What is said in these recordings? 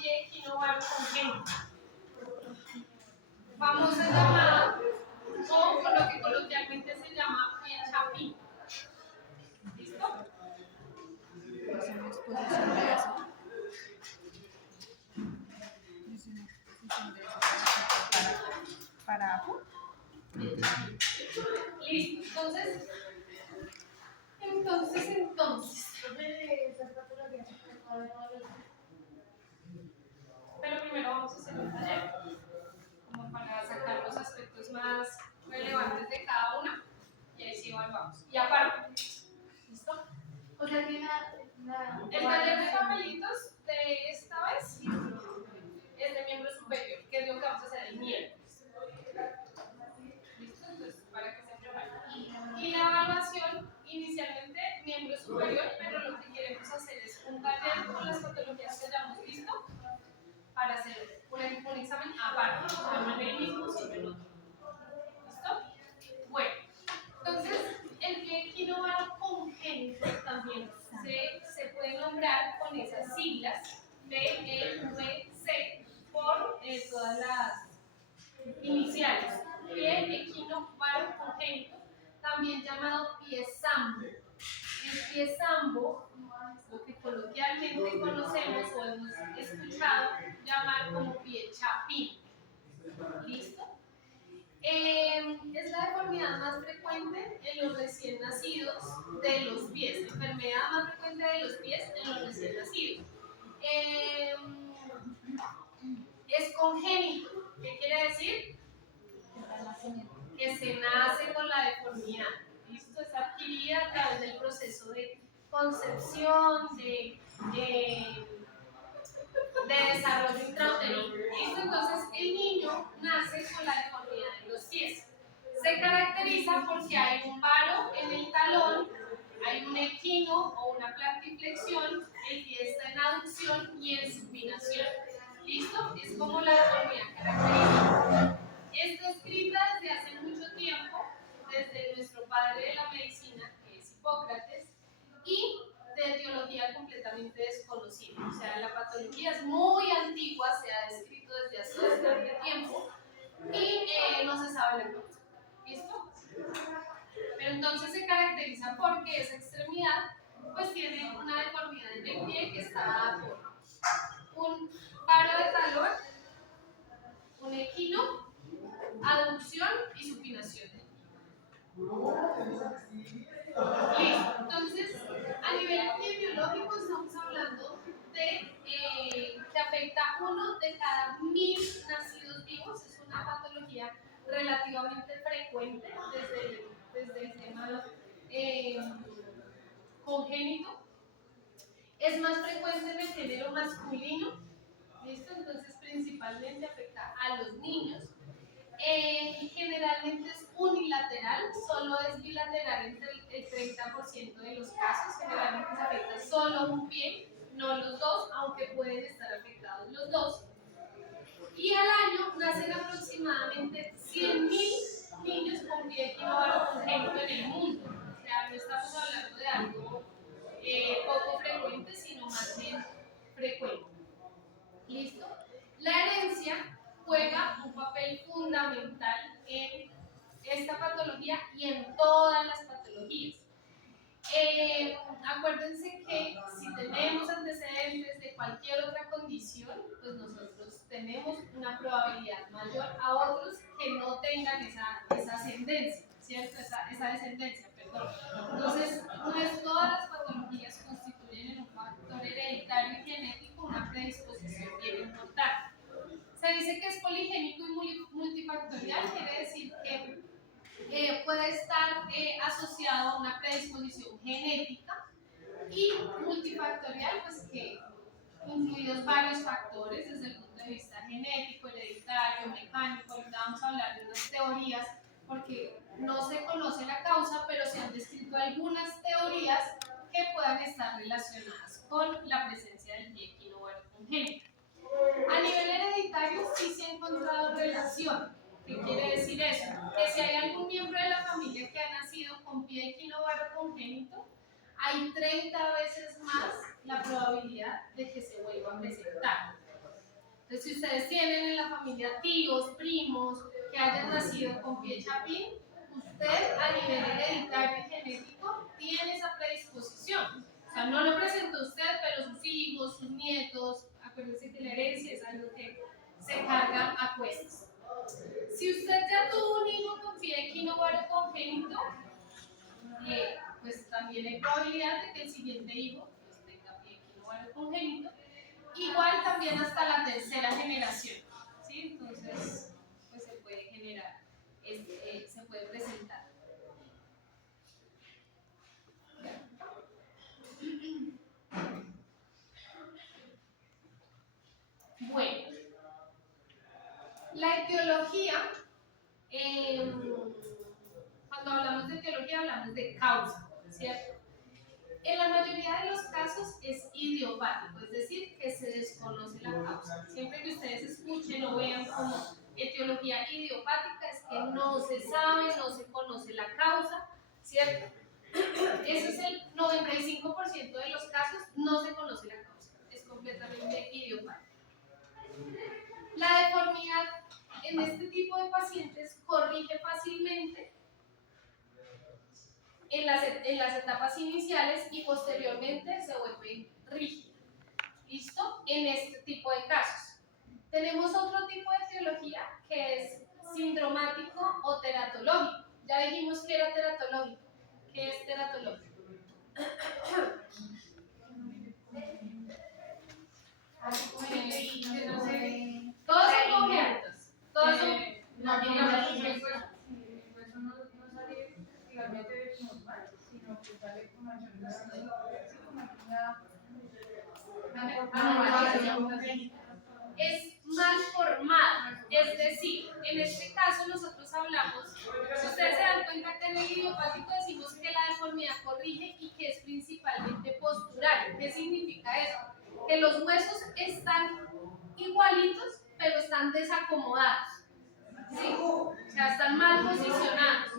pie equinovaro congénito, famosa llamada, o con lo que coloquialmente se llama pie chapín. ¿Listo? Para abajo. Listo, entonces. Pero primero vamos a hacer un taller, como para sacar los aspectos más relevantes de cada una, y ahí sí evaluamos. Y aparte, ¿listo? O sea que El taller de papelitos de esta vez es de miembro superior, que es lo que vamos a hacer el miércoles. ¿Listo? Entonces, para que se preparen. Y la evaluación, inicialmente, miembro superior, pero lo que queremos hacer es un taller con las patologías que hayamos visto para hacer un examen aparte, no en el mismo, sino en otro. ¿Listo? Bueno, entonces, el pie equinovaro congénito también se puede nombrar con esas siglas BEVC por todas las iniciales. Pie equinovaro congénito, también llamado pie sambo. El pie sambo, lo que coloquialmente conocemos o hemos escuchado llamar como pie chapín. ¿Listo? Es la deformidad más frecuente en los recién nacidos de los pies, la enfermedad más frecuente de los pies en los recién nacidos. Es congénito, ¿qué quiere decir? Que se nace con la deformidad. ¿Listo? Es adquirida a través del proceso de concepción, de desarrollo intrauterino. ¿Listo? Entonces el niño nace con la deformidad en los pies. Se caracteriza porque hay un varo en el talón, hay un equino o una plantiflexión, el pie está en aducción y en supinación. ¿Listo? Es como la deformidad característica. Es descrita desde hace mucho tiempo, desde nuestro padre de la medicina, que es Hipócrates, y de etiología completamente desconocida. O sea, la patología es muy antigua, se ha descrito desde hace bastante tiempo y no se sabe la causa. ¿Listo? Pero entonces se caracteriza porque esa extremidad pues tiene una deformidad en el pie que está dada por un varo de talón, un equino, aducción y supinación. Listo, entonces a nivel epidemiológico estamos hablando de que afecta a 1 de cada 1000 nacidos vivos. Es una patología relativamente frecuente desde el tema congénito. Es más frecuente en el género masculino. ¿Listo? Entonces principalmente afecta a los niños. Generalmente es unilateral, solo es bilateral entre el 30% de los casos. Generalmente se afecta solo un pie, no los dos, aunque pueden estar afectados los dos. Y al año nacen aproximadamente 100.000 niños con pie equinovaro congénito en el mundo. O sea, no estamos hablando de algo poco frecuente, sino más bien frecuente. ¿Listo? La herencia juega un papel fundamental en esta patología y en todas las patologías. Acuérdense que si tenemos antecedentes de cualquier otra condición, pues nosotros tenemos una probabilidad mayor a otros que no tengan esa ascendencia, ¿cierto? Esa descendencia, perdón. Entonces, no es todas las patologías constituyen en un factor hereditario y genético una predisposición bien importante. Se dice que es poligénico y multifactorial, quiere decir que puede estar asociado a una predisposición genética y multifactorial, pues que incluidos varios factores desde el punto de vista genético, hereditario, mecánico. Ahorita vamos a hablar de unas teorías porque no se conoce la causa, pero se han descrito algunas teorías que puedan estar relacionadas con la presencia del pie equinovaro congénito. A nivel hereditario sí se ha encontrado relación. ¿Qué quiere decir eso? Que si hay algún miembro de la familia que ha nacido con pie equinovaro congénito, hay 30 veces más la probabilidad de que se vuelva a presentar. Entonces, si ustedes tienen en la familia tíos, primos que hayan nacido con pie chapín, usted a nivel hereditario y genético tiene esa predisposición. O sea, no lo presentó usted, pero sus hijos, sus nietos, acuérdense que la herencia es algo que se carga a cuestas. Si usted ya tuvo un hijo con pie equinovaro congénito, pues también hay probabilidad de que el siguiente hijo pues, tenga pie equinovaro congénito. Igual también hasta la tercera generación, ¿sí? Entonces, pues se puede generar, se puede presentar. Bueno, la etiología, cuando hablamos de etiología hablamos de causa, ¿cierto? En la mayoría de los casos es idiopático, es decir, que se desconoce la causa. Siempre que ustedes escuchen o vean como etiología idiopática es que no se sabe, no se conoce la causa, ¿cierto? Ese es el 95% de los casos, no se conoce la causa, es completamente idiopático. La deformidad en este tipo de pacientes corrige fácilmente en las etapas iniciales y posteriormente se vuelve rígida. ¿Listo? En este tipo de casos. Tenemos otro tipo de etiología que es sindromático o teratológico. Ya dijimos que era teratológico. ¿Qué es teratológico? Todos son congénitos. Todos son. No sale realmente normal, sino que sale con es mal formado, es decir, en este caso nosotros hablamos, si ustedes se dan cuenta que en el idiopático decimos que la deformidad corrige y que es principalmente postural. ¿Qué significa eso? Que los huesos están igualitos, pero están desacomodados, ¿sí? O sea, están mal posicionados.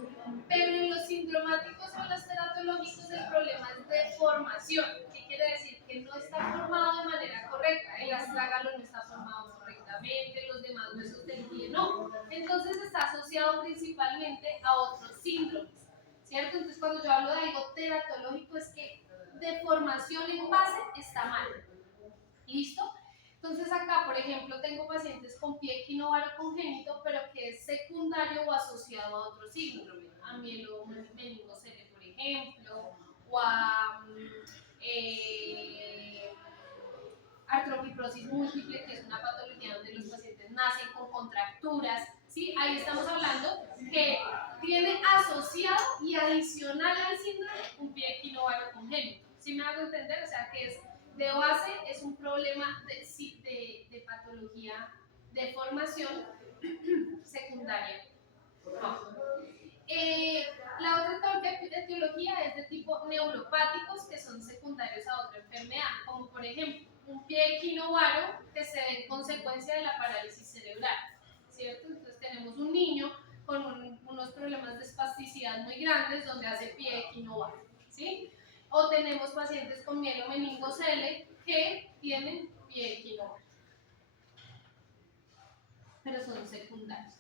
Pero en los sindromáticos o en los teratológicos el problema es deformación. ¿Qué quiere decir? Que no está formado de manera correcta. El astrágalo no está formado correctamente, los demás huesos del pie no. Entonces está asociado principalmente a otros síndromes, ¿cierto? Entonces cuando yo hablo de algo teratológico es que deformación en base está mal. ¿Listo? Entonces acá, por ejemplo, tengo pacientes con pie equinovaro congénito, pero que es secundario o asociado a otro síndrome, a mielomeningocele, por ejemplo, o a artrofiprosis múltiple, que es una patología donde los pacientes nacen con contracturas, ¿sí? Ahí estamos hablando que tiene asociado y adicional al síndrome un pie equinovaro congénito. ¿Sí me hago entender? O sea, que es de base es un problema de patología de formación secundaria. La otra etiología es de tipo neuropáticos que son secundarios a otra enfermedad, como por ejemplo un pie equinovaro que se ve en consecuencia de la parálisis cerebral, ¿cierto? Entonces tenemos un niño con unos problemas de espasticidad muy grandes donde hace pie equinovaro, ¿sí? O tenemos pacientes con mielomeningocele que tienen pie equinovaro, pero son secundarios.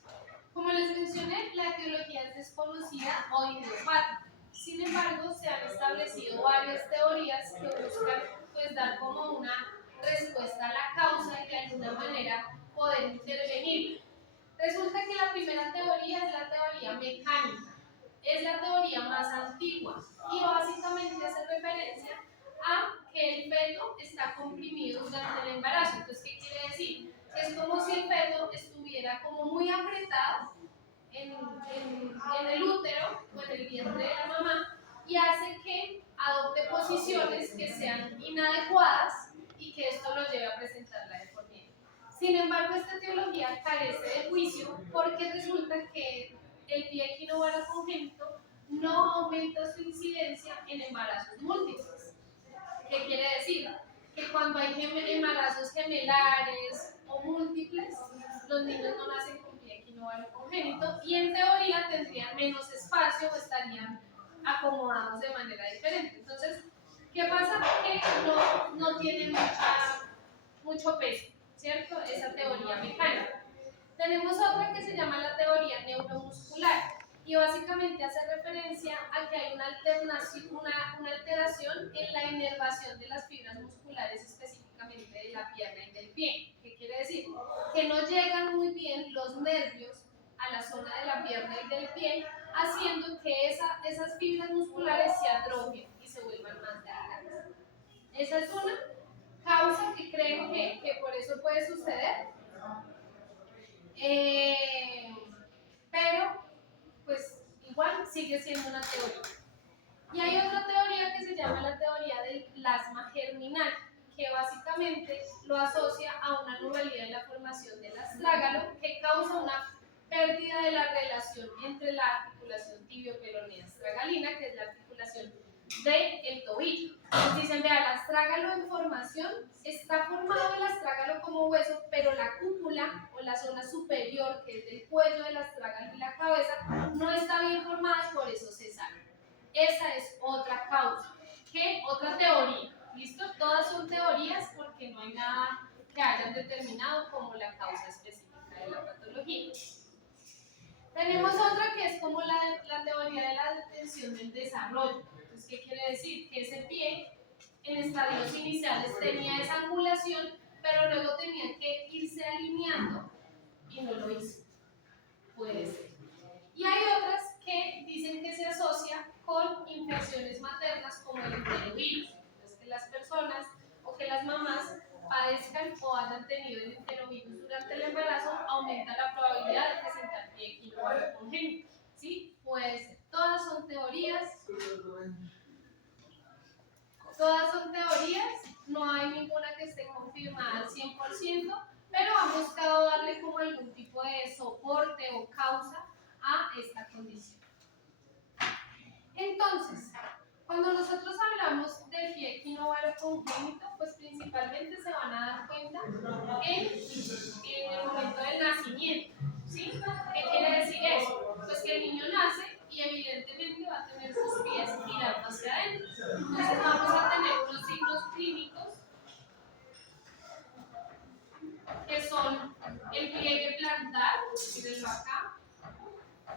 Como les mencioné, la etiología es desconocida o idiopática. Sin embargo, se han establecido varias teorías que buscan pues, dar como una respuesta a la causa y de alguna manera poder intervenir. Resulta que la primera teoría es la teoría mecánica. Es la teoría más antigua y básicamente hace referencia a que el feto está comprimido durante el embarazo. Entonces, ¿qué quiere decir? Es como si el feto estuviera como muy apretado en el útero o en el vientre de la mamá y hace que adopte posiciones que sean inadecuadas y que esto lo lleve a presentar la deformidad. Sin embargo, esta teología carece de juicio porque resulta que el pie equinovaro congénito no aumenta su incidencia en embarazos múltiples. ¿Qué quiere decir? Que cuando hay embarazos gemelares o múltiples, los niños no nacen con pie equinovaro congénito y en teoría tendrían menos espacio o estarían acomodados de manera diferente. Entonces, ¿qué pasa? Que no tiene mucho peso, ¿cierto? Esa teoría mecánica. Tenemos otra que se llama la teoría neuromuscular y básicamente hace referencia a que hay una alteración en la inervación de las fibras musculares específicamente de la pierna y del pie. ¿Qué quiere decir? Que no llegan muy bien los nervios a la zona de la pierna y del pie, haciendo que esas fibras musculares se atrofien y se vuelvan más delgadas. Esa es una causa que creo que por eso puede suceder. Pero pues igual sigue siendo una teoría. Y hay otra teoría que se llama la teoría del plasma germinal, que básicamente lo asocia a una anomalía en la formación del astrágalo que causa una pérdida de la relación entre la articulación tibio-peronea astragalina, que es la articulación del tobillo. Nos dicen, vea, el astrágalo en formación está formado el astrágalo como hueso, pero la cúpula o la zona superior, que es del cuello del astrágalo y la cabeza, no está bien formada y por eso se sale. Esa es otra causa. ¿Qué? Otra teoría. ¿Listo? Todas son teorías porque no hay nada que hayan determinado como la causa específica de la patología. Tenemos otra que es como la teoría de la detención del desarrollo. Entonces, ¿qué quiere decir? Que ese pie en estadios iniciales tenía esa angulación, pero luego tenía que irse alineando y no lo hizo. Puede ser. Y hay otras que dicen que se asocia con infecciones maternas como el enterovirus. Entonces, que las personas o que las mamás padezcan o hayan tenido el enterovirus durante el embarazo, aumenta la probabilidad de presentar pie equinovarro congénito. ¿Sí? Puede ser. Todas son teorías, no hay ninguna que esté confirmada al 100%, pero han buscado darle como algún tipo de soporte o causa a esta condición. Entonces, cuando nosotros hablamos del pie equinovarro congénito, pues principalmente se van a dar cuenta en el momento del nacimiento. ¿Sí? ¿Qué quiere decir eso? Pues que el niño nace y evidentemente va a tener sus pies mirando hacia adentro. Entonces vamos a tener unos signos clínicos que son el pliegue plantar, mírenlo acá.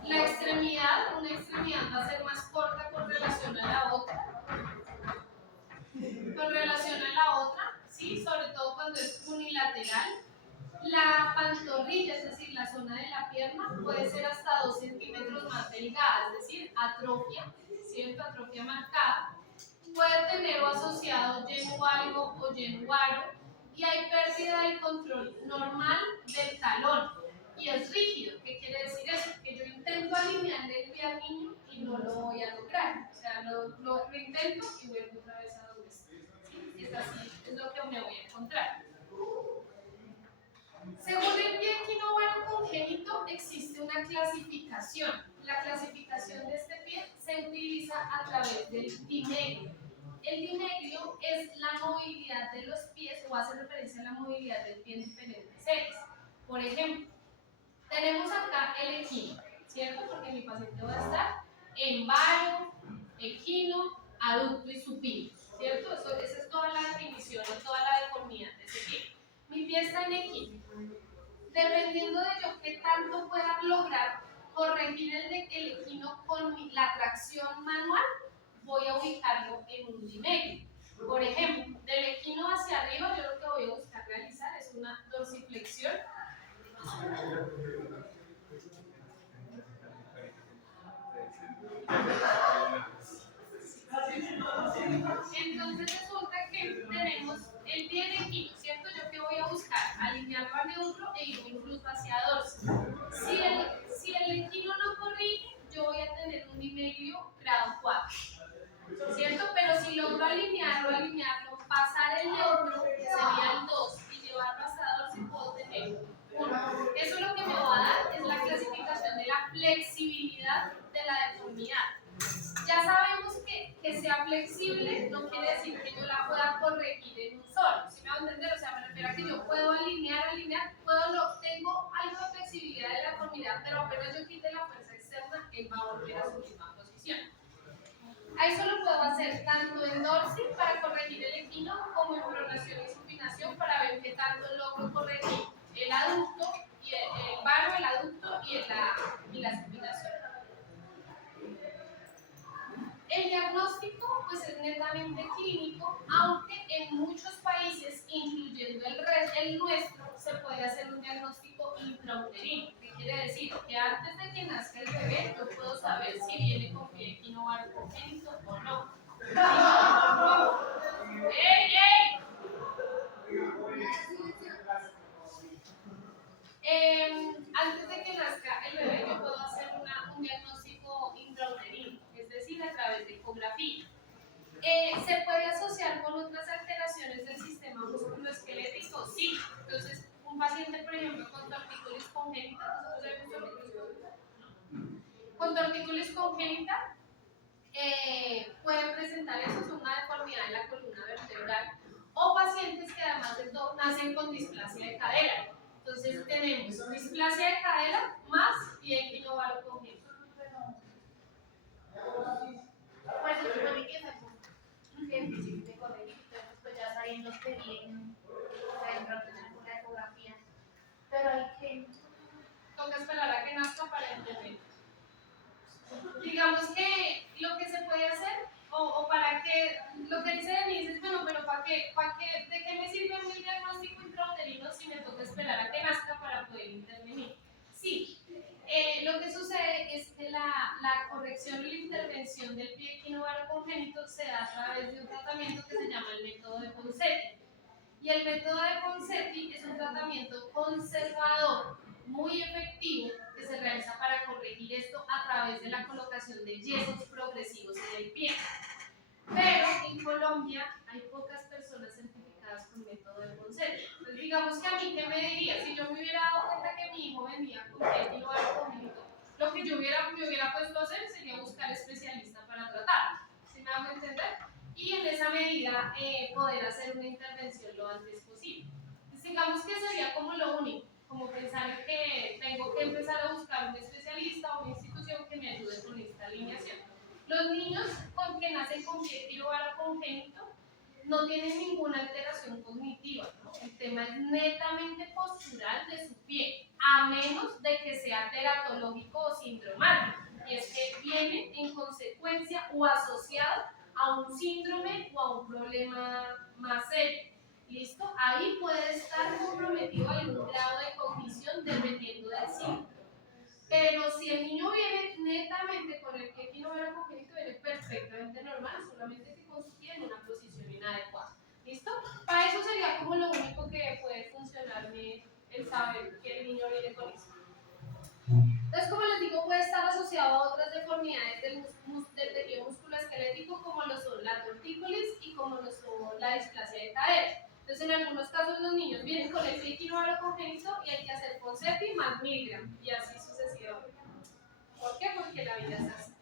La extremidad, una extremidad va a ser más corta con relación a la otra. ¿Sí? Sobre todo cuando es unilateral. La pantorrilla, es decir, la zona de la pierna, puede ser hasta 2 centímetros más delgada, es decir, atrofia, ¿cierto? Atrofia marcada. Puede tener o asociado lleno valgo o lleno varo, y hay pérdida del control normal del talón. Y es rígido. ¿Qué quiere decir eso? Que yo intento alinearle el pie al niño y no lo voy a lograr. O sea, lo intento y vuelvo otra vez a donde está. ¿Sí? Es así, es lo que me voy a encontrar. Según el pie equinovarro congénito, existe una clasificación. La clasificación de este pie se utiliza a través del dimeglio. El dimeglio es la movilidad de los pies o hace referencia a la movilidad del pie en diferentes ejes. Por ejemplo, tenemos acá el equino, ¿cierto? Porque mi paciente va a estar en varo, equino, aducto y supino, ¿cierto? Esa es toda la definición o toda la deformidad de ese pie. Mi pie está en equino. Dependiendo de yo qué tanto pueda lograr corregir el equino con la tracción manual, voy a ubicarlo en un dimeglio. Por ejemplo, del equino hacia arriba, yo lo que voy a buscar realizar es una dorsiflexión. Entonces resulta que tenemos el pie de equino, ¿cierto? Yo que voy a buscar alinearlo a neutro e ir incluso hacia dorso. Si el equino no corrige, yo voy a tener un dimeglio grado 4, ¿cierto? Pero si logro alinearlo, pasar el neutro, que sería el 2, y llevarlo hasta dorso, puedo tener 1. Eso lo que me va a dar es la clasificación de la flexibilidad de la deformidad. Ya sabemos que sea flexible no quiere decir que yo la pueda corregir en un solo. ¿Sí me va a entender? O sea, me refiero a que yo puedo alinear, tengo algo de flexibilidad de la deformidad, pero apenas yo quite la fuerza externa, él va a volver a su misma posición. A eso lo puedo hacer tanto en dorsal para corregir el equino como en pronación y supinación para ver qué tanto logro corregir el aducto, y el vano, el aducto y la supinación. El diagnóstico pues es netamente clínico, aunque en muchos países, incluyendo el nuestro, se puede hacer un diagnóstico intrauterino. ¿Qué quiere decir? Que antes de que nazca el bebé yo puedo saber si viene con pie equinovar congénito o no. ¡Ey, ey! Antes de que nazca el bebé yo puedo hacer un diagnóstico intrauterino, es decir, a través de ecografía. ¿Se puede asociar con otras alteraciones del sistema musculoesquelético? Sí. Entonces, un paciente, por ejemplo, con tortícolis congénita, ¿nosotros sabemos con tortícolis congénita pueden presentar eso, es una deformidad en la columna vertebral, o pacientes que además de todo nacen con displasia de cadera. Entonces, tenemos displasia de cadera más pie equinovaro congénito. Pues se supone que es difícil de corregir, entonces pues ya sabiendo que bien, o sea, entrar con la ecografía. Pero hay que... Toca esperar a que nazca para entender. Digamos que lo que se puede hacer, o para que, lo que dice Denise es, bueno, pero ¿de qué me sirve mi diagnóstico intrauterino si me toca esperar a que nazca para poder intervenir? Sí, lo que sucede es que la corrección o la intervención del pie equinovaro congénito se da a través de un tratamiento que se llama el método de Ponseti. Y el método de Ponseti es un tratamiento conservador, muy efectivo, que se realiza para corregir esto a través de la colocación de yesos progresivos en el pie. Pero en Colombia hay pocas personas certificadas con método de Ponseti. Entonces, digamos que a mí, ¿qué me diría? Si yo me hubiera dado cuenta que mi hijo venía con pie equinovaro congénito, lo que yo me hubiera puesto a hacer sería buscar especialista para tratar. ¿Sí me hago entender? Y en esa medida poder hacer una intervención lo antes posible. Entonces, digamos que sería como lo único, como pensar que tengo que empezar a buscar un especialista o una institución que me ayude con esta alineación. Los niños que nacen con pie equinovaro congénito no tienen ninguna alteración cognitiva, ¿no? El tema es netamente postural de su pie, a menos de que sea teratológico o sindromático, y es que viene en consecuencia o asociado a un síndrome o a un problema más serio. ¿Listo? Ahí puede estar comprometido algún grado de cognición dependiendo del síndrome. Pero si el niño viene netamente con el pie equinovaro congénito, viene perfectamente normal, solamente que con su pie en una posición inadecuada. ¿Listo? Para eso sería como lo único que puede funcionarme el saber que el niño viene con eso. Entonces, como les digo, puede estar asociado a otras deformidades del tejido musculoesquelético, como lo son la tortícolis y como lo son la displasia de cadera. Entonces, en algunos casos los niños vienen con el pie equinovaro congénito y hay que hacer Ponseti más Milgram, y así sucesivamente. ¿Por qué? Porque la vida es así.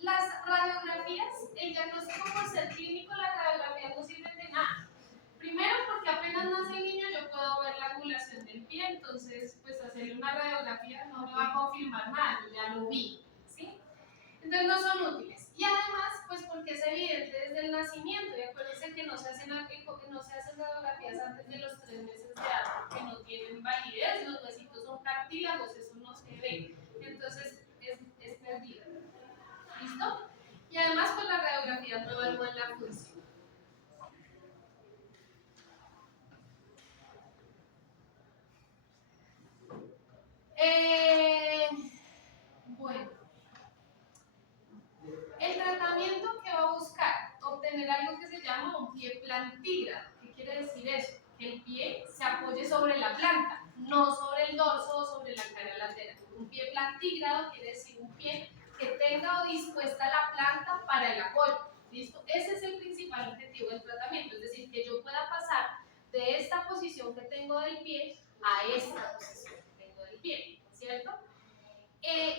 Las radiografías, el diagnóstico por ser clínico, las radiografías no sirven de nada. Primero, porque apenas nace el niño yo puedo ver la angulación del pie, entonces pues hacerle una radiografía no me va a confirmar nada, yo ya lo vi, ¿sí? Entonces no son útiles. Y además, pues porque es evidente desde el nacimiento, y acuérdense que no se hacen radiografías antes de los 3 meses de edad, porque no tienen validez, los huesitos son cartílagos, eso no se ve, entonces es perdido. ¿Listo? Y además, pues la radiografía no evalúa la función. Bueno, el tratamiento que va a buscar, obtener algo que se llama un pie plantígrado. ¿Qué quiere decir eso? Que el pie se apoye sobre la planta, no sobre el dorso o sobre la cara lateral. Un pie plantígrado quiere decir un pie que tenga o dispuesta la planta para el apoyo. ¿Listo? Ese es el principal objetivo del tratamiento, es decir, que yo pueda pasar de esta posición que tengo del pie a esta posición que tengo del pie, ¿cierto?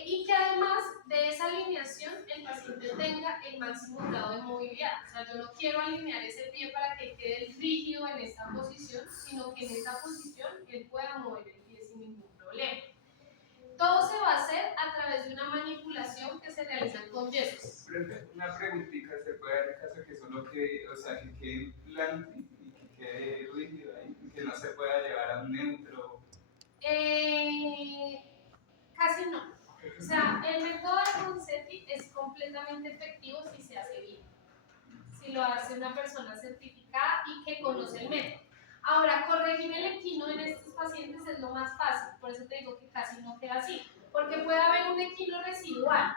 Y que además de esa alineación el paciente tenga el máximo grado de movilidad. O sea, yo no quiero alinear ese pie para que quede rígido en esta posición, sino que en esta posición él pueda mover el pie sin ningún problema. Todo se va a hacer a través de una manipulación que se realiza con yesos. Profe, una preguntita, ¿se puede dar el caso que solo que, o sea, que quede blanco y que quede rígido ahí, y que no se pueda llevar a un neutro? Casi no. O sea, el método de Ponseti es completamente efectivo si se hace bien. Si lo hace una persona certificada y que conoce el método. Ahora, corregir el equino en estos pacientes es lo más fácil, por eso te digo que casi no queda así, porque puede haber un equino residual,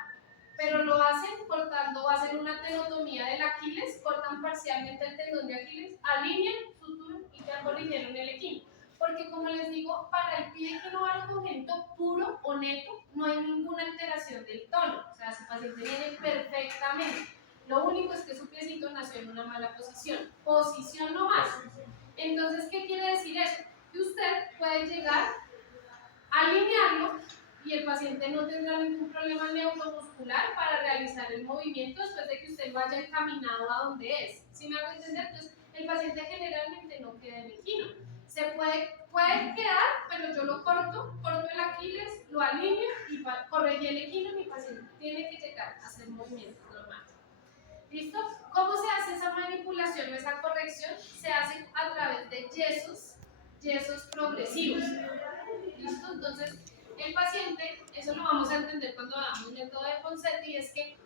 pero lo hacen cortando, va a ser una tenotomía del Aquiles, cortan parcialmente el tendón de Aquiles, alinean, suturan y ya corrigieron el equino. Porque como les digo, para el pie equinovaro congénito puro o neto, no hay ninguna alteración del tono, o sea, su paciente viene perfectamente. Lo único es que su piecito nació en una mala posición no más. Entonces, ¿qué quiere decir eso? Que usted puede llegar a alinearlo y el paciente no tendrá ningún problema neuromuscular para realizar el movimiento después de que usted vaya encaminado a donde es. ¿Sí me hago entender? Entonces, el paciente generalmente no queda en equino. Se puede quedar, pero yo lo corto el Aquiles, lo alineo y corregí el equino y mi paciente tiene que llegar a hacer movimientos normales. ¿Listo? ¿Cómo se hace esa manipulación o esa corrección? Se hace a través de yesos progresivos. ¿Listo? Entonces, el paciente, eso lo vamos a entender cuando hagamos el método de Ponseti, es que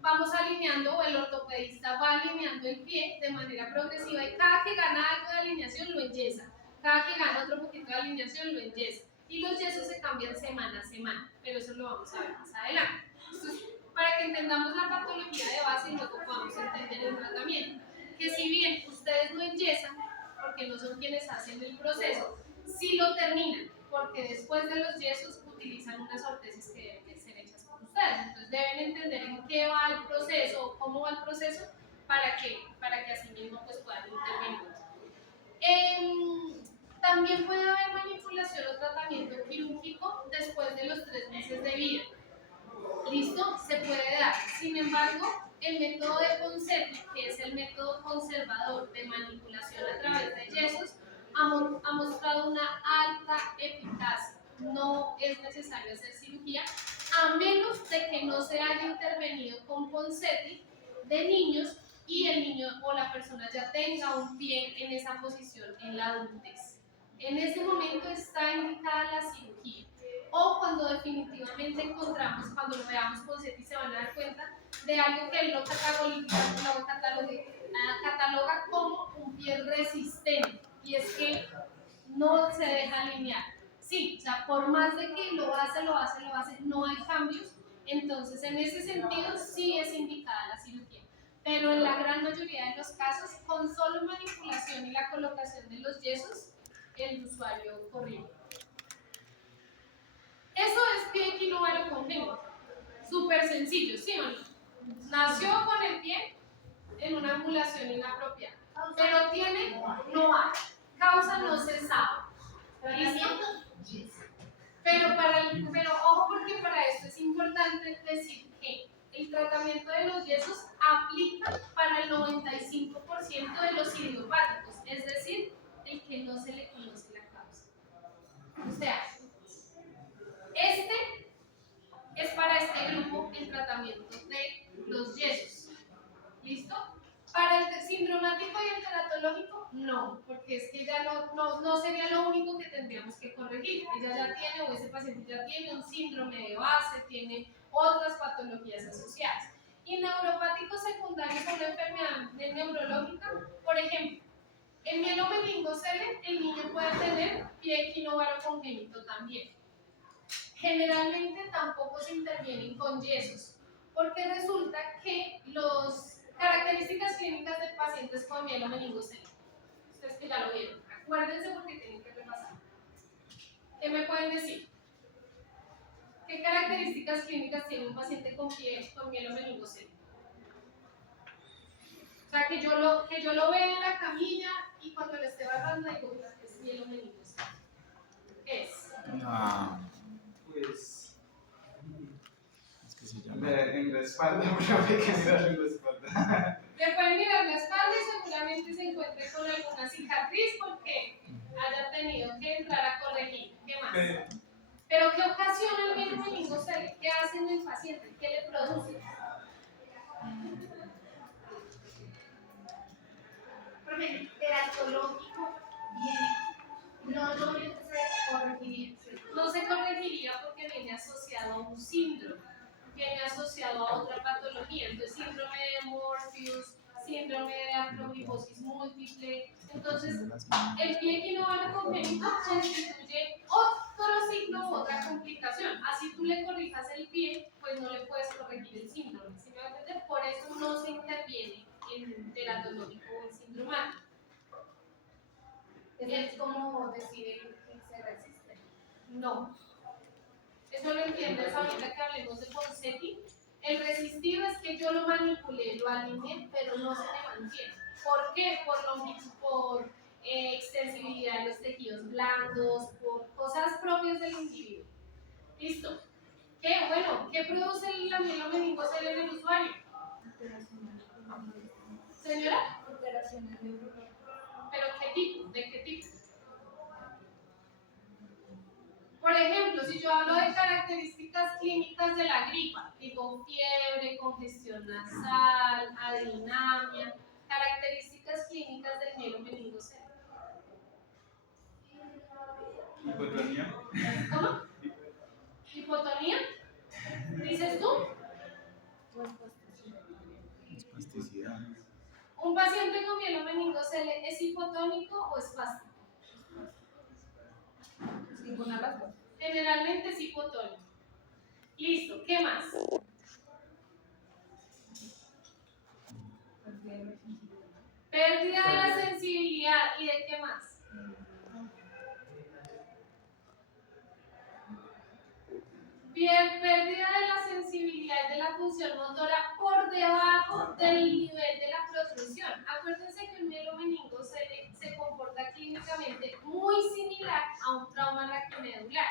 vamos alineando o el ortopedista va alineando el pie de manera progresiva y cada que gana algo de alineación lo enyesa, cada que gana otro poquito de alineación lo enyesa y los yesos se cambian semana a semana, pero eso lo vamos a ver más adelante. Entonces, para que entendamos la patología de base y luego podamos entender el tratamiento, que si bien ustedes lo enyesan, porque no son quienes hacen el proceso, sí lo terminan, porque después de los yesos utilizan unas ortesis que deben ser hechas por ustedes. Entonces deben entender en qué va el proceso, cómo va el proceso, para que así mismo pues, puedan intervenir. También puede haber manipulación o tratamiento quirúrgico después de los 3 meses de vida. ¿Listo? Se puede dar. Sin embargo, el método de Ponseti, que es el método conservador de manipulación a través de yesos, ha mostrado una alta eficacia. No es necesario hacer cirugía, a menos de que no se haya intervenido con Ponseti de niños y el niño o la persona ya tenga un pie en esa posición en la adultez. En ese momento está indicada la cirugía. O cuando definitivamente encontramos, cuando lo veamos Ponseti se van a dar cuenta de algo que él lo cataloga como un pie resistente, y es que no se deja alinear. Sí, o sea, por más de que lo hace, no hay cambios, entonces en ese sentido sí es indicada la cirugía. Pero en la gran mayoría de los casos, con solo manipulación y la colocación de los yesos, el usuario corrige. Eso es pie equinovaro congénito. Súper sencillo, ¿sí o no? Nació con el pie en una angulación inapropiada, pero tiene, no hay. Causa no se sabe. ¿Listo? Pero ojo, porque para esto es importante decir que el tratamiento de los yesos aplica para el 95% de los idiopáticos, es decir, el que no se le conoce la causa. O sea, este es para este grupo el tratamiento de los yesos. ¿Listo? Para el sindromático y el teratológico, no, porque es que ya no sería lo único que tendríamos que corregir. Ella ya tiene, o ese paciente ya tiene un síndrome de base, tiene otras patologías asociadas. Y neuropáticos secundarios a una enfermedad neurológica, por ejemplo, el mielomeningocele, el niño puede tener pie equinovaro congénito también. Generalmente tampoco se intervienen con yesos, porque resulta que las características clínicas de pacientes con mielomeningocele, ustedes que ya lo vieron, acuérdense porque tienen que repasar. ¿Qué me pueden decir? ¿Qué características clínicas tiene un paciente con mielomeningocele? O sea, que yo lo vea en la camilla y cuando le esté agarrando digo, es mielomeningocele. ¿Qué es? Pues Es que se llama. en la espalda, pero hay que mirar en la espalda. Le pueden mirar la espalda y seguramente se encuentre con alguna cicatriz porque haya tenido que entrar a corregir. ¿Qué más? Pero ¿qué ocasiona paciente? ¿Qué le produce? Profe, teratológico viene, no lo se corregiría. No se corregiría porque viene asociado a un síndrome, viene asociado a otra patología. Entonces, síndrome de Morpheus, síndrome de acromicosis múltiple. Entonces, el pie equinovaro congénito constituye otro signo u otra complicación. Así tú le corrijas el pie, pues no le puedes corregir el síndrome. ¿Sí me va a entender? Por eso no se interviene en teratológico o en síndromático. Es como decir que se resiste. No. Eso lo entiendes ahorita que hablemos de Ponseti. El resistido es que yo lo manipulé, lo alineé, pero no se me mantiene. ¿Por qué? Por longitud, por extensibilidad de los tejidos blandos, por cosas propias del individuo. ¿Listo? ¿Qué produce la mielomeningocele en el usuario? Señora, Alteraciones neurológicas. ¿pero qué tipo? ¿De qué tipo? Por ejemplo, si yo hablo de características clínicas de la gripa, digo fiebre, congestión nasal, adinamia, características clínicas del mielomeningocele. Hipotonía. ¿Cómo? ¿Hipotonía? ¿Dices tú? Espasticidad. ¿Un paciente con mielomeningocele es hipotónico o espástico? Ninguna de las dos. Generalmente es hipotónico. Listo, ¿qué más? Pérdida de la sensibilidad y de qué más. Bien, pérdida de la sensibilidad y de la función motora por debajo del nivel de la protrusión. Acuérdense que un mielomeningocele se comporta clínicamente muy similar a un trauma raquimedular.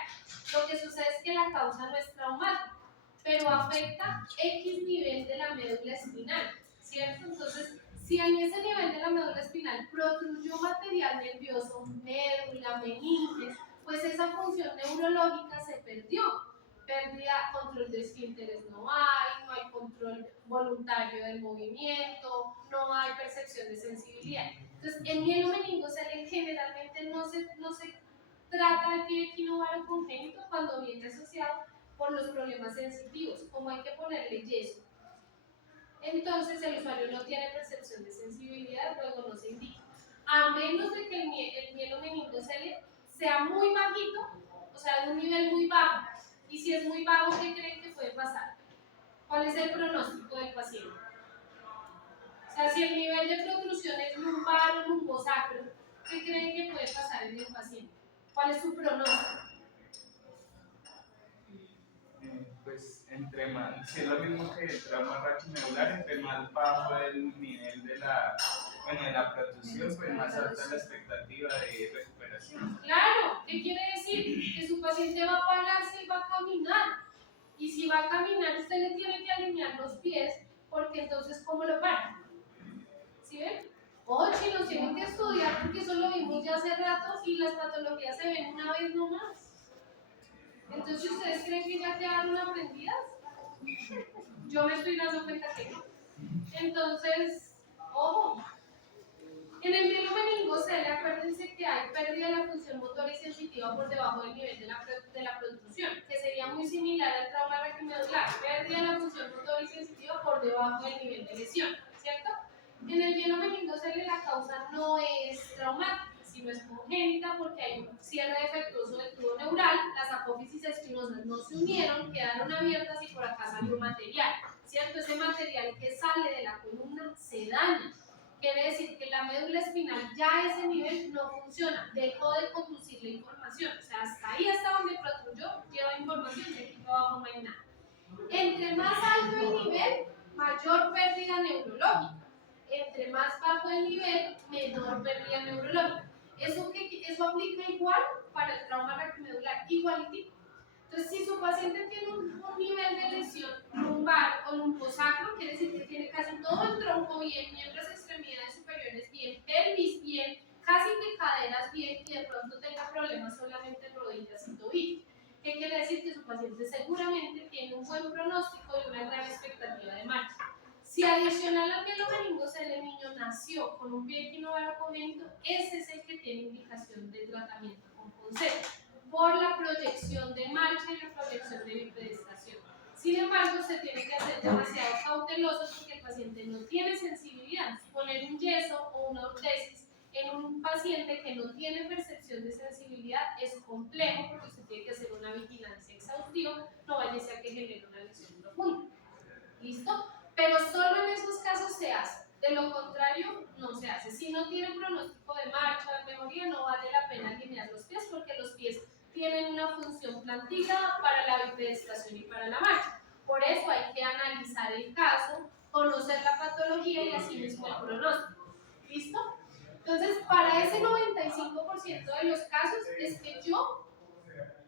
Lo que sucede es que la causa no es traumática, pero afecta X nivel de la médula espinal, ¿cierto? Entonces, si en ese nivel de la médula espinal protruyó material nervioso, médula, meninges, pues esa función neurológica se perdió. Pérdida, control de esfínteres no hay control voluntario del movimiento, no hay percepción de sensibilidad. Entonces, el mielomeningocele generalmente no se trata del pie equinovaro congénito cuando viene asociado por los problemas sensitivos, como hay que ponerle yeso. Entonces, el usuario no tiene percepción de sensibilidad, luego no se indica. A menos de que el mielomeningocele sea muy bajito, o sea, de un nivel muy bajo. Y si es muy bajo, ¿qué creen que puede pasar? ¿Cuál es el pronóstico del paciente? O sea, si el nivel de protrusión es lumbar o lumbosacro, ¿qué creen que puede pasar en el paciente? ¿Cuál es su pronóstico? Pues entre más, si es lo mismo que el trauma raquimedular, entre más bajo el nivel de la protrusión, pues más alta la expectativa de recuperación. Claro, ¿qué quiere decir? Que su paciente va a pararse y va a caminar. Y si va a caminar, usted le tiene que alinear los pies, porque entonces, ¿cómo lo para? ¿Sí ven? Ojo, chinos, tienen que estudiar, porque eso lo vimos ya hace rato y las patologías se ven una vez nomás. Entonces, ¿ustedes creen que ya quedaron aprendidas? Yo me estoy dando cuenta que no. Entonces, ojo. En el mielomeningocele, acuérdense que hay pérdida de la función motora y sensitiva por debajo del nivel de la protrusión, que sería muy similar al trauma raquimedular. Pérdida de la función motora y sensitiva por debajo del nivel de lesión, ¿cierto? En el mielomeningocele la causa no es traumática, sino es congénita porque hay un cierre defectuoso del tubo neural, las apófisis espinosas no se unieron, quedaron abiertas y por acá salió material, ¿cierto? Ese material que sale de la columna se daña. Quiere decir que la médula espinal ya a ese nivel no funciona, dejó de conducir la información, o sea, hasta ahí, hasta donde protruyó, lleva información, de aquí para abajo no hay nada. Entre más alto el nivel, mayor pérdida neurológica. Entre más bajo el nivel, menor pérdida neurológica. Eso aplica igual para el trauma raquimedular, igualitico. Entonces, si su paciente tiene un nivel de lesión lumbar o lumbosacro, quiere decir que tiene casi todo el tronco bien, miembros extremidades superiores bien, pelvis bien, casi que caderas bien y de pronto tenga problemas solamente en rodillas y tobillos. ¿Qué ¿Qué quiere decir? Que su paciente seguramente tiene un buen pronóstico y una gran expectativa de marcha. Si adicional al mielomeningocele el niño nació con un pie equinovaro congénito, ese es el que tiene indicación de tratamiento con Ponseti, por la proyección de marcha y la proyección de bipedestación. Sin embargo, se tiene que hacer demasiado cauteloso porque el paciente no tiene sensibilidad. Poner un yeso o una ortesis en un paciente que no tiene percepción de sensibilidad es complejo porque usted tiene que hacer una vigilancia exhaustiva, no vaya a ser que genere una lesión profunda. ¿Listo? Pero solo en esos casos se hace. De lo contrario, no se hace. Si no tiene pronóstico de marcha, de mejoría, no vale la pena alinear los pies porque los pies tienen una función plantiza para la bipedestación y para la marcha. Por eso hay que analizar el caso, conocer la patología y así mismo el pronóstico. ¿Listo? Entonces, para ese 95% de los casos es que yo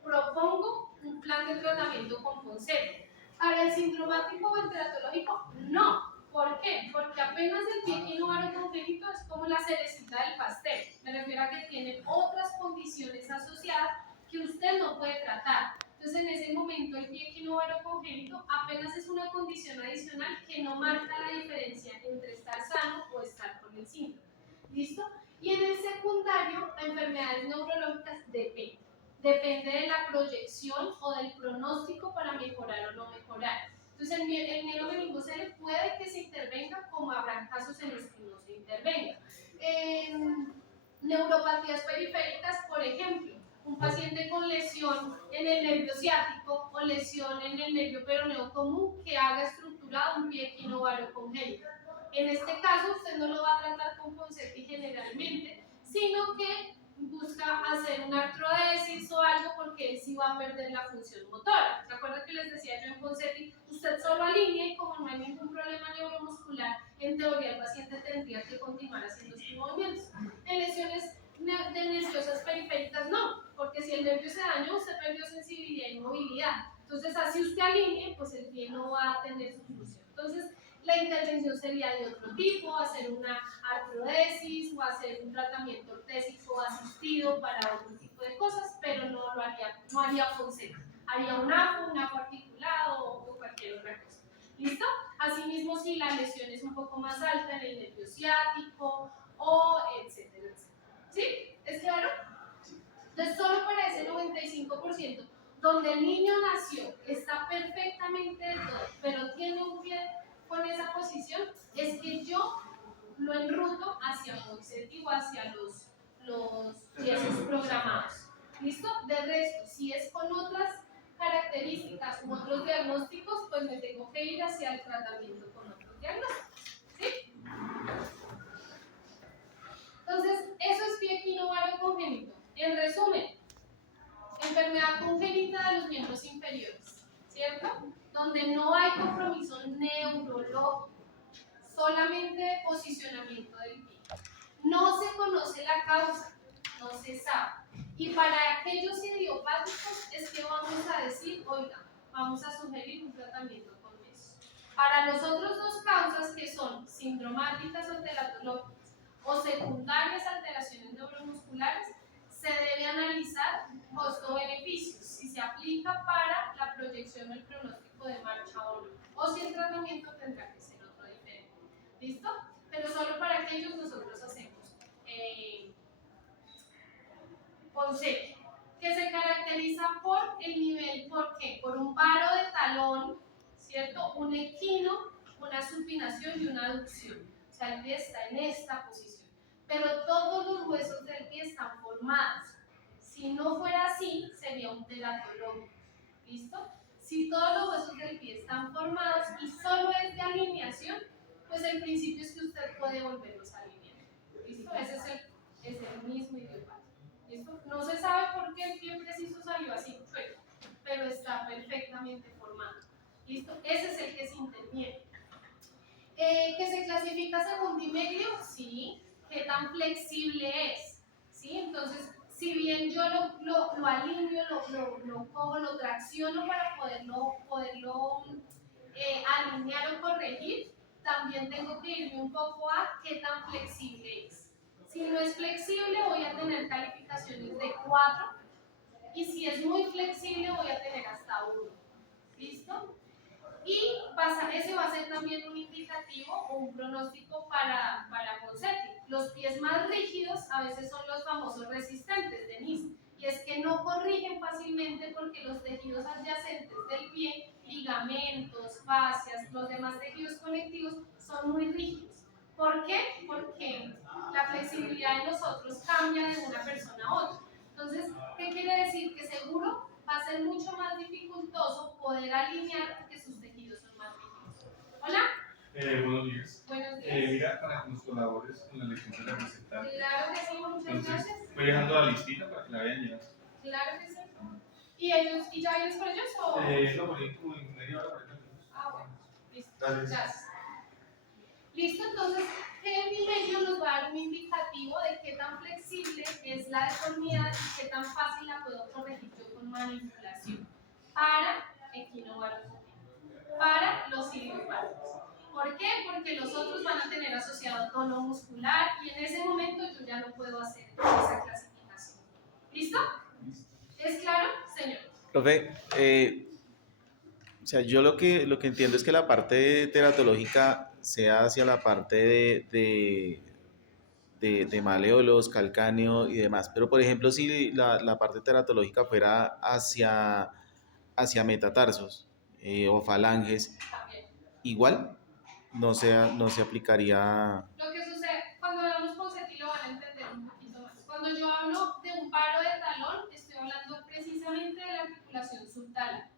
propongo un plan de tratamiento con Ponseti. Para el sindromático o el teratológico, no. ¿Por qué? Porque apenas el pie equinovaro congénito es como la cerecita del pastel. Me refiero a que tiene otras condiciones asociadas que usted no puede tratar. Entonces, en ese momento, el pie equinovaro congénito apenas es una condición adicional que no marca la diferencia entre estar sano o estar con el síndrome. ¿Listo? Y en el secundario, enfermedades neurológicas depende. Depende de la proyección o del pronóstico para mejorar o no mejorar. Entonces, el mielomeningocele puede que se intervenga, como habrá casos en los que no se intervenga. En neuropatías periféricas, por ejemplo, un paciente con lesión en el nervio ciático o lesión en el nervio peroneo común que haga estructurado un pie equinovaro congénito. En este caso, usted no lo va a tratar con Ponseti generalmente, sino que busca hacer una artrodesis o algo porque él sí va a perder la función motora. ¿Se acuerdan que les decía yo en Ponseti? Usted solo alinea y como no hay ningún problema neuromuscular, en teoría el paciente tendría que continuar haciendo sus movimientos. En lesiones de nerviosas periféricas no, porque si el nervio se dañó, usted perdió sensibilidad y movilidad. Entonces, así usted alinee, pues el pie no va a tener su función. Entonces, la intervención sería de otro tipo, hacer una artrodesis o hacer un tratamiento ortésico asistido para otro tipo de cosas, pero no haría Ponseti. Haría un AFO articulado o cualquier otra cosa. ¿Listo? Asimismo, si la lesión es un poco más alta en el nervio ciático o etcétera, etcétera. ¿Sí? ¿Es claro? Entonces, solo para ese 95%, donde el niño nació, está perfectamente de todo, pero tiene un pie con esa posición, es que yo lo enruto hacia Ponseti o hacia los yesos programados. ¿Listo? De resto, si es con otras características u otros diagnósticos, pues me tengo que ir hacia el tratamiento con otros diagnósticos. ¿Sí? Entonces, eso es pie equinovaro congénito. En resumen, enfermedad congénita de los miembros inferiores, ¿cierto? Donde no hay compromiso neurológico, solamente posicionamiento del pie. No se conoce la causa, no se sabe. Y para aquellos idiopáticos es que vamos a decir, oiga, vamos a sugerir un tratamiento con eso. Para los otros dos causas que son sindromáticas o teratológicas o secundarias alteraciones neuromusculares, se debe analizar costo-beneficios, si se aplica para la proyección del pronóstico de marcha o no, o si el tratamiento tendrá que ser otro diferente. ¿Listo? Pero solo para aquellos nosotros hacemos Ponseti, que se caracteriza por el nivel, ¿por qué? Por un varo de talón, ¿cierto? Un equino, una supinación y una aducción. O sea, el pie está en esta posición. Pero todos los huesos del pie están formados. Si no fuera así, sería un teratológico. ¿Listo? Si todos los huesos del pie están formados y solo es de alineación, pues el principio es que usted puede volverlos a alinear. ¿Listo? Ese es el mismo idioma. ¿Listo? No se sabe por qué el pie preciso salió así, pero está perfectamente formado. ¿Listo? Ese es el que se interviene. ¿Que se clasifica según Di-Meglio? Sí. ¿Qué tan flexible es? ¿Sí? Entonces, si bien yo lo alineo, lo cojo, lo tracciono para poderlo alinear o corregir, también tengo que irme un poco a qué tan flexible es. Si no es flexible, voy a tener calificaciones de 4 Y si es muy flexible, voy a tener hasta 1. ¿Listo? Y ese va a ser también un indicativo o un pronóstico para Ponseti. Los pies más rígidos a veces son los famosos resistentes de Nice. Y es que no corrigen fácilmente porque los tejidos adyacentes del pie, ligamentos, fascias, los demás tejidos conectivos son muy rígidos. ¿Por qué? Porque la flexibilidad de nosotros cambia de una persona a otra. Entonces, ¿qué quiere decir? Que seguro va a ser mucho más dificultoso poder alinear porque sus tejidos son más rígidos. ¿Hola? Buenos días. Buenos días. Mira, para que nos colabores con la elección de la receta. Claro que sí, muchas Entonces, gracias. voy dejando la listita para que la vean ya. Claro que sí. ¿Y ya vienes con ellos o? No, por ahí como en media hora, 40 minutos. Ah, bueno. Listo. Gracias. Gracias. Listo, entonces, el medio nos va a dar un indicativo de qué tan flexible es la deformidad y qué tan fácil la puedo corregir yo con manipulación para equinovarus, para los iliovarus. ¿Por qué? Porque los otros van a tener asociado tono muscular y en ese momento yo ya no puedo hacer esa clasificación. ¿Listo? ¿Es claro, señor? Profe, o sea, yo lo que entiendo es que la parte teratológica sea hacia la parte de maleolos, calcáneo y demás, pero por ejemplo, si la parte teratológica fuera hacia metatarsos o falanges, También. igual no se aplicaría. Lo que sucede, cuando hablamos con Seti lo van a entender un poquito más. Cuando yo hablo de un paro de talón, estoy hablando precisamente de la articulación subtalar.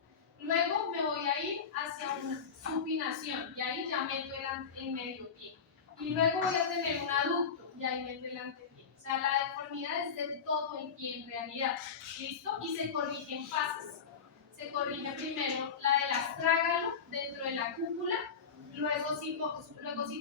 Luego me voy a ir hacia una supinación y ahí ya meto el medio pie. Y luego voy a tener un aducto y ahí meto el antepié. O sea, la deformidad es de todo el pie en realidad. ¿Listo? Y se corrige en fases. Se corrige primero la del astrágalo dentro de la cúpula, luego sí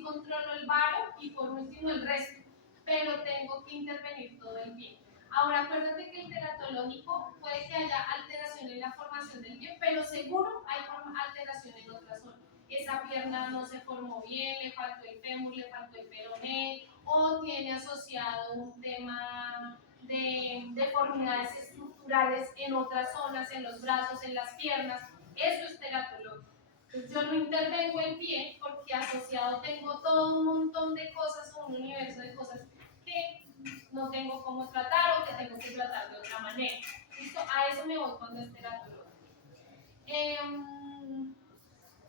controlo el varo y por último el resto. Pero tengo que intervenir todo el pie. Ahora, acuérdate que el teratológico puede que haya alteración en la formación del pie, pero seguro hay alteración en otra zona. Esa pierna no se formó bien, le faltó el fémur, le faltó el peroné, o tiene asociado un tema de deformidades estructurales en otras zonas, en los brazos, en las piernas. Eso es teratológico. Entonces, yo no intervengo el pie porque asociado tengo todo un montón de cosas o un universo de cosas que no tengo cómo tratar o que tengo que tratar de otra manera. ¿Listo? A eso me voy cuando es teratológico.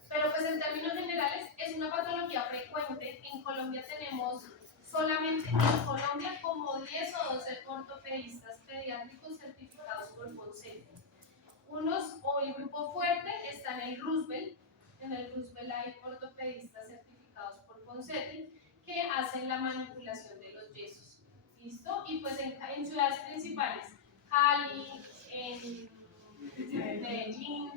Pero pues en términos generales es una patología frecuente. En Colombia tenemos solamente en Colombia como 10 o 12 ortopedistas pediátricos certificados por Ponseti. O el grupo fuerte está en el Roosevelt. En el Roosevelt hay ortopedistas certificados por Ponseti que hacen la manipulación de los yesos. ¿Listo? Y pues en ciudades principales, Cali, en Medellín,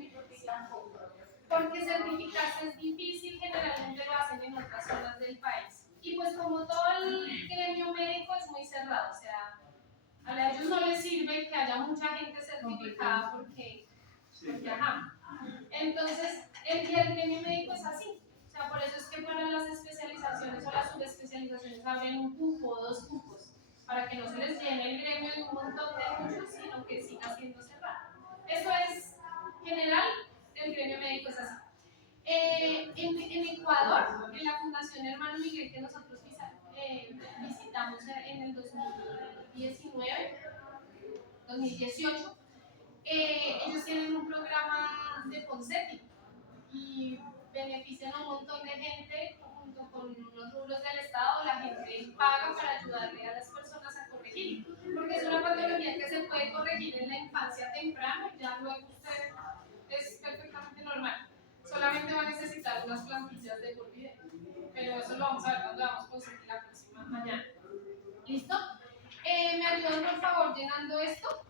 porque certificarse es difícil, generalmente lo hacen en otras zonas del país. Y pues como todo el gremio médico es muy cerrado, o sea, a ellos no les sirve que haya mucha gente certificada porque ajá. Entonces, el gremio médico es así. O sea, por eso es que para las especializaciones o las subespecializaciones abren un cupo o 2 cupos, para que no se les llene el gremio de un montón de muchos, sino que siga siendo cerrado. Eso es general, el gremio médico es así. En Ecuador, en la Fundación Hermano Miguel que nosotros visitamos en el 2018, ellos tienen un programa de Ponseti y benefician a un montón de gente junto con los rubros del Estado. La gente paga para ayudarle a las personas a corregir, porque es una patología que se puede corregir en la infancia temprana y ya luego usted es perfectamente normal. Solamente va a necesitar unas plantillas de por vida, pero eso lo vamos a ver cuando vamos con Ponseti la próxima mañana. ¿Listo? ¿Me ayudan por favor llenando esto?